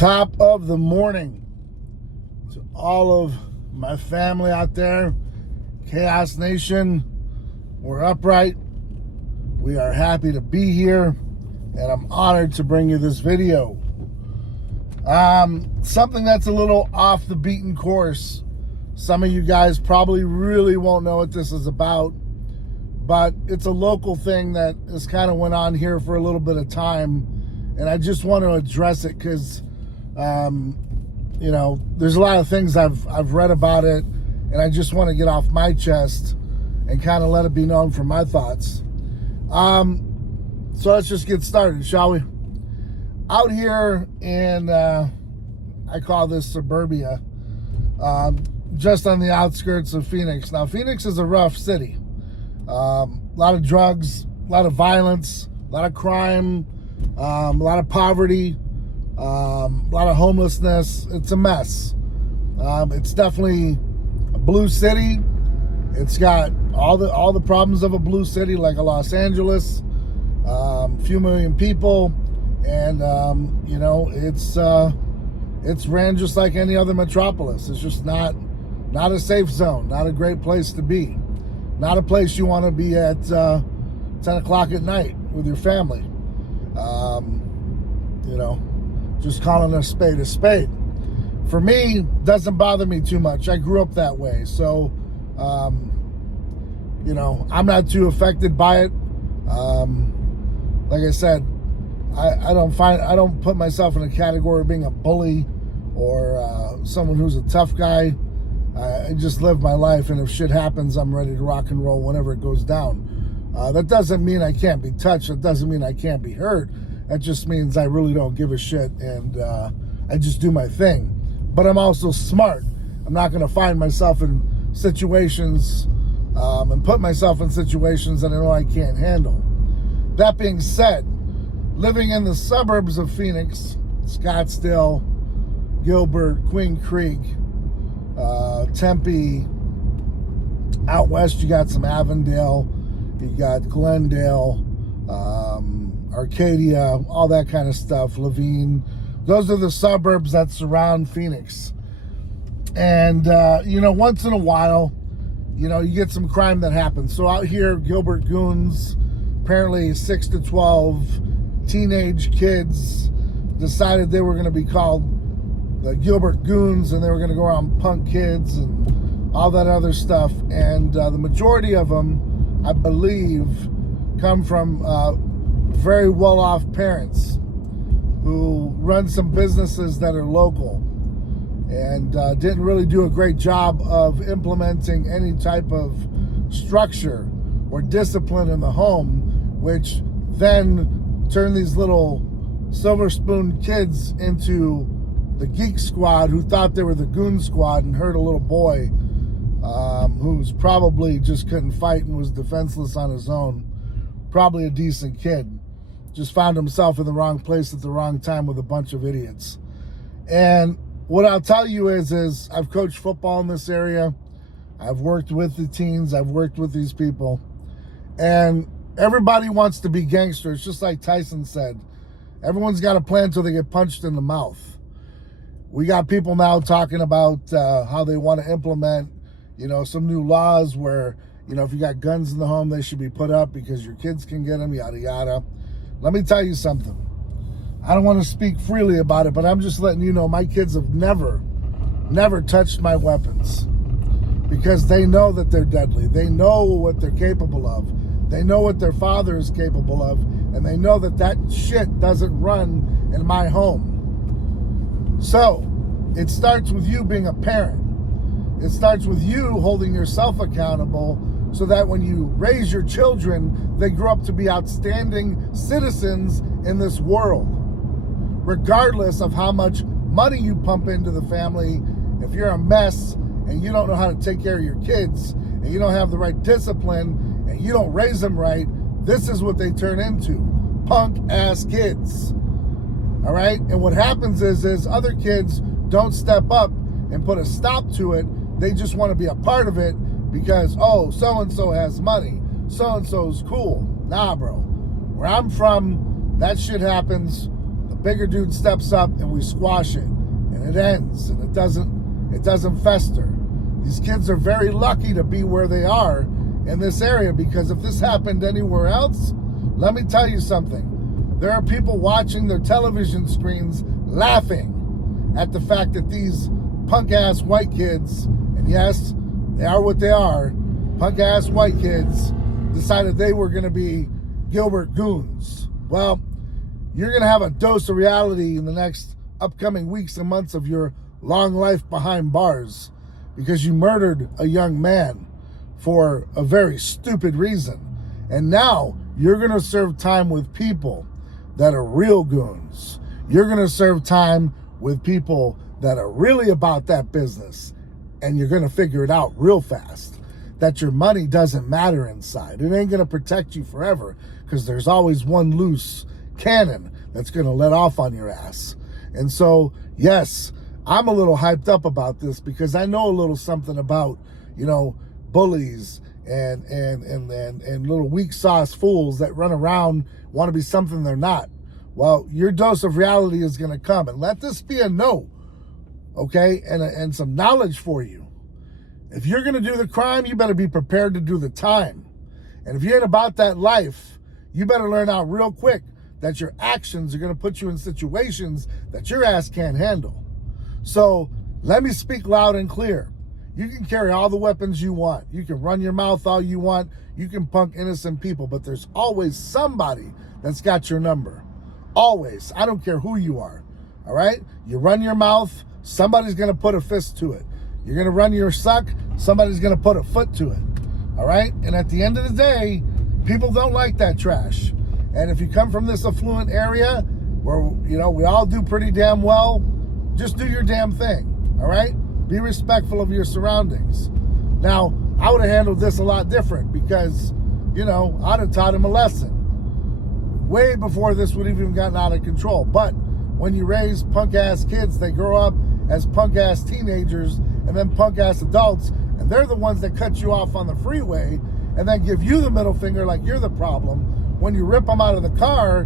Top of the morning to all of my family out there, Chaos Nation. We're upright. We are happy to be here, and I'm honored to bring you this video. Something that's a little off the beaten course. Some of you guys probably really won't know what this is about, but it's a local thing that has kind of went on here for a little bit of time, and I just want to address it because there's a lot of things I've read about it, and I just want to get off my chest and kind of let it be known from my thoughts. So let's just get started, shall we? Out here in, I call this suburbia, just on the outskirts of Phoenix. Now, Phoenix is a rough city. A lot of drugs, a lot of violence, a lot of crime, a lot of poverty, a lot of homelessness. It's a mess. It's definitely a blue city. It's got all the problems of a blue city, like a Los Angeles, few million people, and it's ran just like any other metropolis. It's just not a safe zone, not a great place to be, not a place you want to be at 10 o'clock at night with your family. Just calling a spade. For me, doesn't bother me too much. I grew up that way, so I'm not too affected by it. Like I said, I don't put myself in a category of being a bully or someone who's a tough guy. I just live my life, and if shit happens, I'm ready to rock and roll whenever it goes down. That doesn't mean I can't be touched. That doesn't mean I can't be hurt. That just means I really don't give a shit, and I just do my thing. But I'm also smart. I'm not going to find myself in situations and put myself in situations that I know I can't handle. That being said, living in the suburbs of Phoenix, Scottsdale, Gilbert, Queen Creek, Tempe, out west you got some Avondale, you got Glendale, Arcadia, all that kind of stuff, Levine. Those are the suburbs that surround Phoenix. And, once in a while, you get some crime that happens. So out here, Gilbert Goons, apparently 6 to 12 teenage kids decided they were going to be called the Gilbert Goons, and they were going to go around punk kids and all that other stuff. And the majority of them, I believe, come from very well-off parents who run some businesses that are local and didn't really do a great job of implementing any type of structure or discipline in the home, which then turned these little silver spoon kids into the geek squad who thought they were the goon squad and hurt a little boy who's probably just couldn't fight and was defenseless on his own. Probably a decent kid. Just found himself in the wrong place at the wrong time with a bunch of idiots. And what I'll tell you is I've coached football in this area. I've worked with the teens. I've worked with these people. And everybody wants to be gangsters, just like Tyson said. Everyone's got a plan until they get punched in the mouth. We got people now talking about how they want to implement, some new laws where, if you got guns in the home, they should be put up because your kids can get them, yada, yada. Let me tell you something. I don't want to speak freely about it, but I'm just letting you know my kids have never touched my weapons because they know that they're deadly. They know what they're capable of. They know what their father is capable of, and they know that shit doesn't run in my home. So, it starts with you being a parent. It starts with you holding yourself accountable so that when you raise your children, they grow up to be outstanding citizens in this world. Regardless of how much money you pump into the family, if you're a mess and you don't know how to take care of your kids, and you don't have the right discipline, and you don't raise them right, this is what they turn into. Punk-ass kids. All right? And what happens is other kids don't step up and put a stop to it. They just want to be a part of it because, so-and-so has money. So-and-so's cool. Nah, bro. Where I'm from, that shit happens. The bigger dude steps up and we squash it, and it ends, and it doesn't fester. These kids are very lucky to be where they are in this area, because if this happened anywhere else, let me tell you something. There are people watching their television screens laughing at the fact that these punk-ass white kids, and yes, they are what they are, punk-ass white kids, decided they were going to be Gilbert Goons. Well, you're going to have a dose of reality in the next upcoming weeks and months of your long life behind bars, because you murdered a young man for a very stupid reason. And now you're going to serve time with people that are real goons. You're going to serve time with people that are really about that business. And you're going to figure it out real fast, that your money doesn't matter inside. It ain't going to protect you forever, because there's always one loose cannon that's going to let off on your ass. And so, yes, I'm a little hyped up about this, because I know a little something about, bullies and little weak sauce fools that run around, want to be something they're not. Well, your dose of reality is going to come, and let this be a note, okay, and some knowledge for you. If you're going to do the crime, you better be prepared to do the time. And if you ain't about that life, you better learn out real quick that your actions are going to put you in situations that your ass can't handle. So let me speak loud and clear. You can carry all the weapons you want. You can run your mouth all you want. You can punk innocent people, but there's always somebody that's got your number. Always. I don't care who you are. All right? You run your mouth, somebody's going to put a fist to it. You're going to run your suck, somebody's going to put a foot to it. All right? And at the end of the day, people don't like that trash. And if you come from this affluent area where, we all do pretty damn well, just do your damn thing. All right? Be respectful of your surroundings. Now, I would have handled this a lot different, because, I'd have taught him a lesson way before this would have even gotten out of control. But when you raise punk-ass kids, they grow up as punk-ass teenagers and then punk-ass adults, and they're the ones that cut you off on the freeway and then give you the middle finger like you're the problem. When you rip them out of the car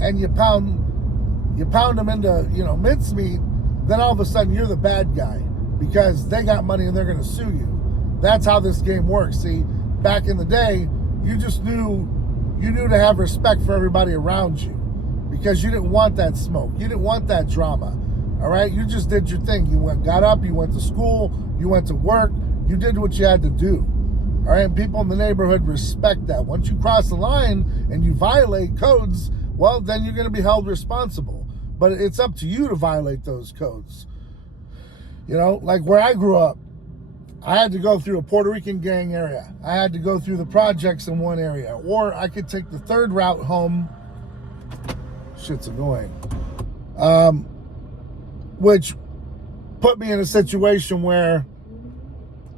and you pound them into, mincemeat, then all of a sudden you're the bad guy, because they got money and they're going to sue you. That's how this game works. See, back in the day, you just knew to have respect for everybody around you, because you didn't want that smoke. You didn't want that drama. All right? You just did your thing. You got up, you went to school, you went to work, you did what you had to do. All right? And people in the neighborhood respect that. Once you cross the line and you violate codes, well, then you're going to be held responsible. But it's up to you to violate those codes. Like where I grew up, I had to go through a Puerto Rican gang area. I had to go through the projects in one area. Or I could take the third route home. Shit's annoying. Which put me in a situation where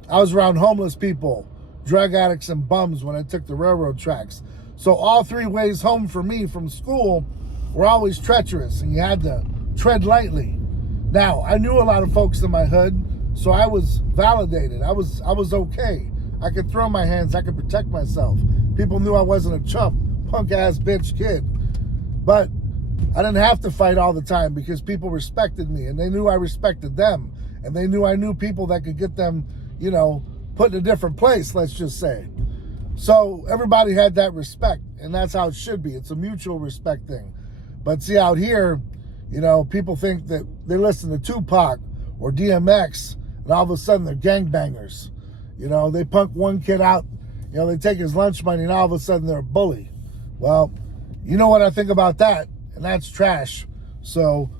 I was around homeless people, drug addicts, and bums when I took the railroad tracks. So all three ways home for me from school were always treacherous, and you had to tread lightly. Now, I knew a lot of folks in my hood, so I was validated. I was okay. I could throw my hands. I could protect myself. People knew I wasn't a chump, punk-ass bitch kid. But I didn't have to fight all the time, because people respected me, and they knew I respected them. And they knew I knew people that could get them, put in a different place, let's just say. So everybody had that respect, and that's how it should be. It's a mutual respect thing. But see, out here, people think that they listen to Tupac or DMX, and all of a sudden they're gangbangers. They punk one kid out, they take his lunch money, and all of a sudden they're a bully. Well, you know what I think about that, and that's trash. So,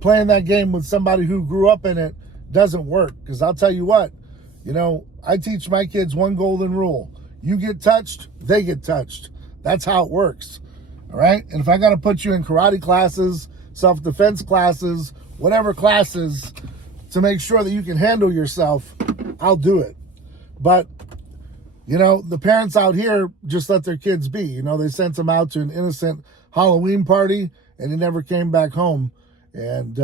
playing that game with somebody who grew up in it doesn't work, because I'll tell you what, I teach my kids one golden rule. You get touched, they get touched. That's how it works. All right? And if I got to put you in karate classes, self-defense classes, whatever classes, to make sure that you can handle yourself, I'll do it. But, the parents out here just let their kids be. They sent them out to an innocent Halloween party, and they never came back home. And,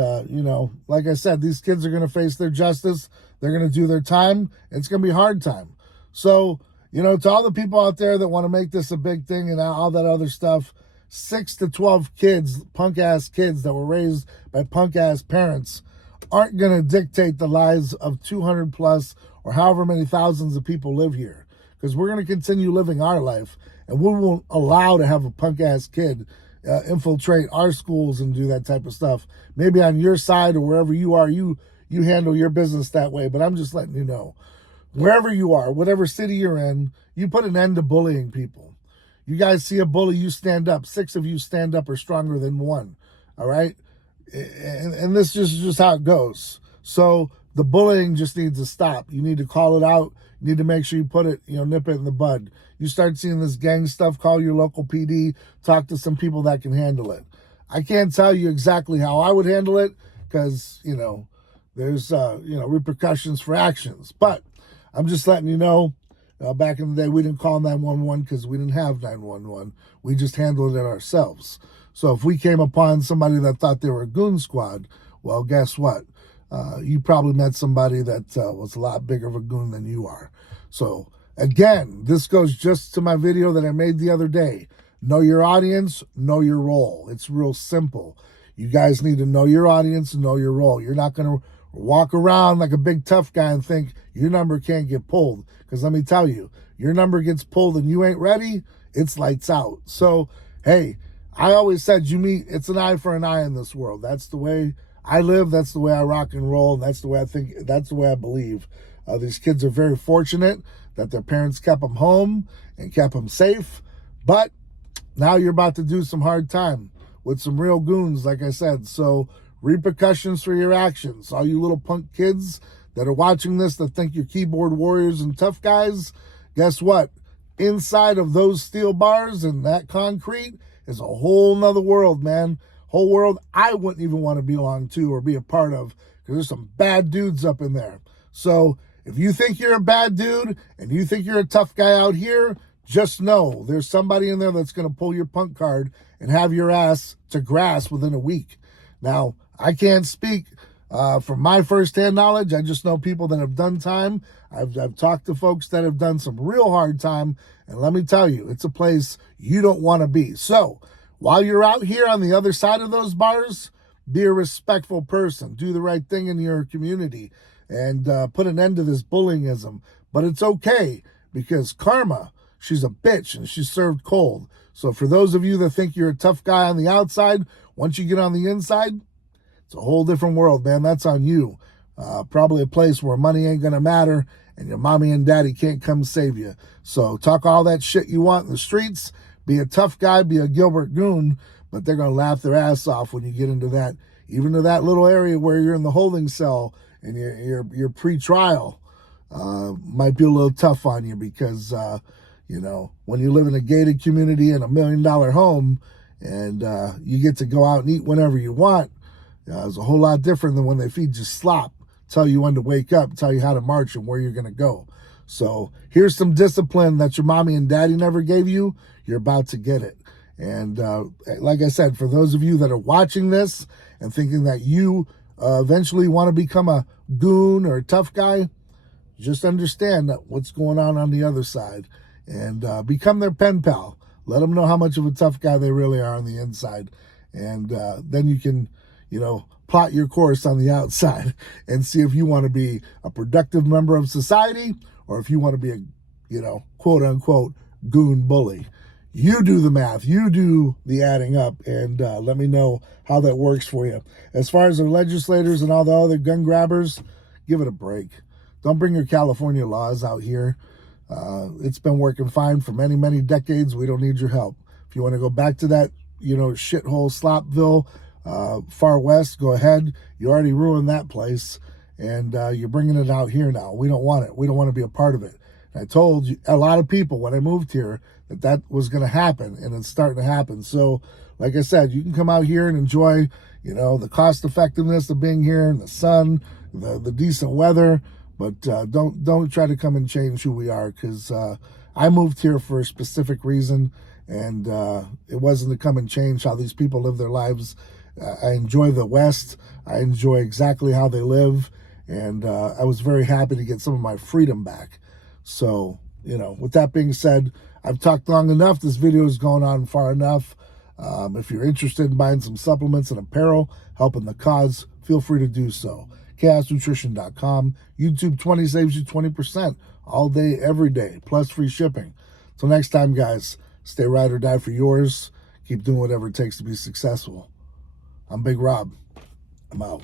like I said, these kids are going to face their justice. They're going to do their time. And it's going to be a hard time. So, to all the people out there that want to make this a big thing and all that other stuff, 6 to 12 kids, punk-ass kids that were raised by punk-ass parents aren't going to dictate the lives of 200 plus or however many thousands of people live here. Because we're going to continue living our life, and we won't allow to have a punk-ass kid infiltrate our schools and do that type of stuff. Maybe on your side or wherever you are, you handle your business that way. But I'm just letting you know, wherever you are, whatever city you're in, you put an end to bullying people. You guys see a bully, you stand up. 6 of you stand up are stronger than 1. All right? And this is just how it goes. So the bullying just needs to stop. You need to call it out. You need to make sure you put it, nip it in the bud. You start seeing this gang stuff, call your local PD, talk to some people that can handle it. I can't tell you exactly how I would handle it because, there's, repercussions for actions. But I'm just letting you know, back in the day, we didn't call 911 because we didn't have 911. We just handled it ourselves. So if we came upon somebody that thought they were a goon squad, well, guess what? You probably met somebody that was a lot bigger of a goon than you are. So again, this goes just to my video that I made the other day. Know your audience, know your role. It's real simple. You guys need to know your audience and know your role. You're not going to walk around like a big tough guy and think your number can't get pulled. Because let me tell you, your number gets pulled and you ain't ready, it's lights out. So, hey, I always said it's an eye for an eye in this world. That's the way I live. That's the way I rock and roll. And that's the way I think. That's the way I believe. These kids are very fortunate that their parents kept them home and kept them safe. But now you're about to do some hard time with some real goons, like I said. So repercussions for your actions. All you little punk kids that are watching this that think you're keyboard warriors and tough guys, guess what? Inside of those steel bars and that concrete is a whole nother world, man. Whole world I wouldn't even want to belong to or be a part of because there's some bad dudes up in there. So if you think you're a bad dude and you think you're a tough guy out here, just know there's somebody in there that's going to pull your punk card and have your ass to grass within a week. Now, I can't speak from my firsthand knowledge. I just know people that have done time. I've talked to folks that have done some real hard time. And let me tell you, it's a place you don't want to be. So while you're out here on the other side of those bars, be a respectful person. Do the right thing in your community and put an end to this bullyingism. But it's okay because karma, she's a bitch and she's served cold. So for those of you that think you're a tough guy on the outside, once you get on the inside, it's a whole different world, man. That's on you. Probably a place where money ain't going to matter and your mommy and daddy can't come save you. So talk all that shit you want in the streets. Be a tough guy, be a Gilbert Goon, but they're going to laugh their ass off when you get into that, even to that little area where you're in the holding cell and your pre-trial might be a little tough on you because, when you live in a gated community in $1 million home and you get to go out and eat whenever you want, it's a whole lot different than when they feed you slop, tell you when to wake up, tell you how to march and where you're going to go. So here's some discipline that your mommy and daddy never gave you. You're about to get it. And like I said, for those of you that are watching this and thinking that you eventually want to become a goon or a tough guy, just understand that what's going on the other side and become their pen pal. Let them know how much of a tough guy they really are on the inside. And then you can, plot your course on the outside and see if you want to be a productive member of society or if you want to be a, quote unquote, goon bully. You do the math, you do the adding up, and let me know how that works for you. As far as the legislators and all the other gun grabbers, give it a break. Don't bring your California laws out here. It's been working fine for many, many decades. We don't need your help. If you want to go back to that, shithole Slopville, far west, go ahead. You already ruined that place, and you're bringing it out here now. We don't want it. We don't want to be a part of it. And I told you, a lot of people when I moved here that was going to happen, and it's starting to happen. So, like I said, you can come out here and enjoy, the cost effectiveness of being here and the sun, the decent weather, but don't try to come and change who we are because I moved here for a specific reason, and it wasn't to come and change how these people live their lives. I enjoy the West. I enjoy exactly how they live, and I was very happy to get some of my freedom back. So, with that being said, I've talked long enough. This video is going on far enough. If you're interested in buying some supplements and apparel, helping the cause, feel free to do so. chaosnutrition.com. YouTube 20 saves you 20% all day, every day, plus free shipping. Till next time, guys, stay ride or die for yours. Keep doing whatever it takes to be successful. I'm Big Rob. I'm out.